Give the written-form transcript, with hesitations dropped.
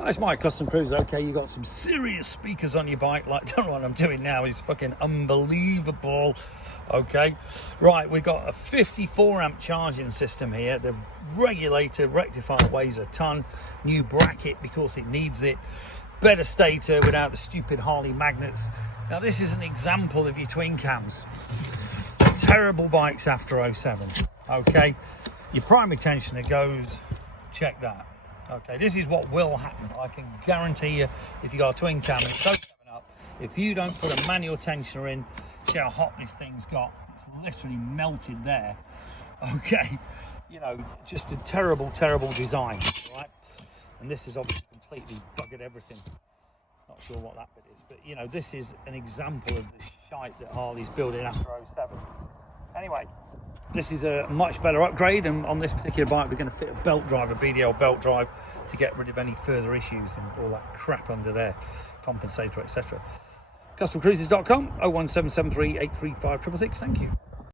It's my custom cruiser. Okay, you got some serious speakers on your bike. Like, don't know what I'm doing now is fucking unbelievable. Okay, right, we've got a 54 amp charging system here. The regulator rectifier weighs a ton. New bracket because it needs it. Better stator without the stupid Harley magnets. Now this is an example of your twin cams. Terrible bikes after 07. Okay, your primary tensioner goes, check that. Okay, this is what will happen. I can guarantee you, if you got a twin cam and it goes up, if you don't put a manual tensioner in, see how hot this thing's got. It's literally melted there. Okay, you know, just a terrible, terrible design, right? And this is obviously completely buggered everything. Not sure what that bit is, but you know, this is an example of the shite that Harley's building after 07. Anyway, this is a much better upgrade, and on this particular bike we're going to fit a belt drive, a BDL belt drive, to get rid of any further issues and all that crap under there, compensator, etc. CustomCruisers.com, 01773 835 666. Thank you.